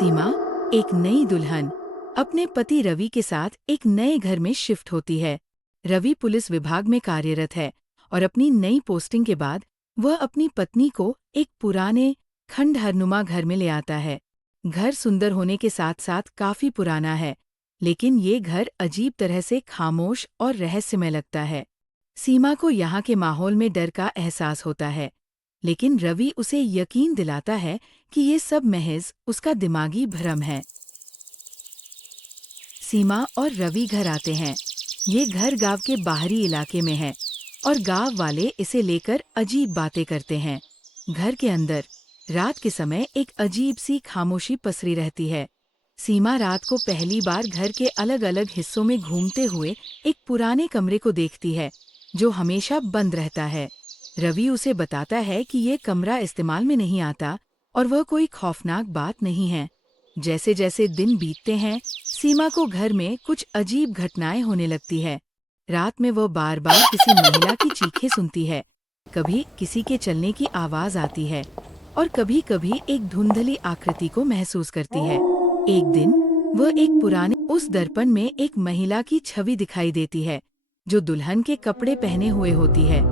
सीमा, एक नई दुल्हन, अपने पति रवि के साथ एक नए घर में शिफ्ट होती है। रवि पुलिस विभाग में कार्यरत है और अपनी नई पोस्टिंग के बाद वह अपनी पत्नी को एक पुराने खंडहरनुमा घर में ले आता है। घर सुंदर होने के साथ साथ काफी पुराना है, लेकिन ये घर अजीब तरह से खामोश और रहस्यमय लगता है। सीमा को यहाँ के माहौल में डर का एहसास होता है, लेकिन रवि उसे यकीन दिलाता है कि ये सब महज उसका दिमागी भ्रम है। सीमा और रवि घर आते हैं। ये घर गांव के बाहरी इलाके में है और गांव वाले इसे लेकर अजीब बातें करते हैं। घर के अंदर रात के समय एक अजीब सी खामोशी पसरी रहती है। सीमा रात को पहली बार घर के अलग अलग हिस्सों में घूमते हुए एक पुराने कमरे को देखती है, जो हमेशा बंद रहता है। रवि उसे बताता है कि ये कमरा इस्तेमाल में नहीं आता और वह कोई खौफनाक बात नहीं है। जैसे जैसे दिन बीतते हैं, सीमा को घर में कुछ अजीब घटनाएं होने लगती है। रात में वह बार बार किसी महिला की चीखें सुनती है, कभी किसी के चलने की आवाज आती है और कभी कभी एक धुंधली आकृति को महसूस करती है। एक दिन वह एक पुराने उस दर्पण में एक महिला की छवि दिखाई देती है, जो दुल्हन के कपड़े पहने हुए होती है।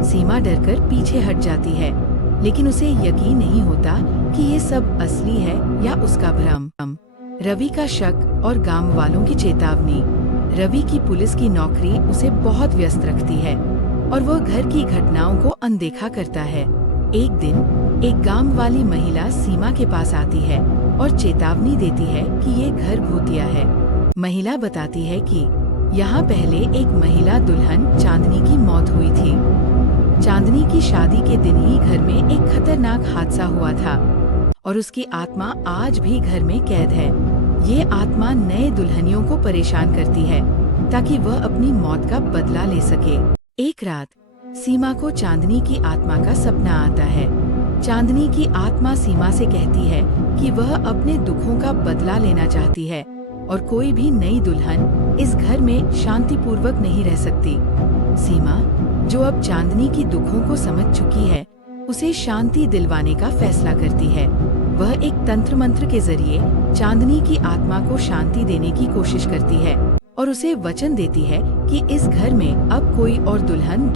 सीमा डरकर पीछे हट जाती है, लेकिन उसे यकीन नहीं होता कि ये सब असली है या उसका भ्रम। रवि का शक और गांव वालों की चेतावनी। रवि की पुलिस की नौकरी उसे बहुत व्यस्त रखती है और वह घर की घटनाओं को अनदेखा करता है। एक दिन एक गांव वाली महिला सीमा के पास आती है और चेतावनी देती है कि ये घर भूतिया है। महिला बताती है कि यहाँ पहले एक महिला दुल्हन चांदनी की मौत हुई थी। चांदनी की शादी के दिन ही घर में एक खतरनाक हादसा हुआ था और उसकी आत्मा आज भी घर में कैद है। ये आत्मा नए दुल्हनियों को परेशान करती है ताकि वह अपनी मौत का बदला ले सके। एक रात सीमा को चांदनी की आत्मा का सपना आता है। चांदनी की आत्मा सीमा से कहती है कि वह अपने दुखों का बदला लेना चाहती है और कोई भी नई दुल्हन इस घर में शांतिपूर्वक नहीं रह सकती। सीमा, जो अब चांदनी की दुखों को समझ चुकी है, उसे शांति दिलवाने का फैसला करती है। वह एक तंत्र मंत्र के जरिए चांदनी की आत्मा को शांति देने की कोशिश करती है और उसे वचन देती है कि इस घर में अब कोई और दुल्हन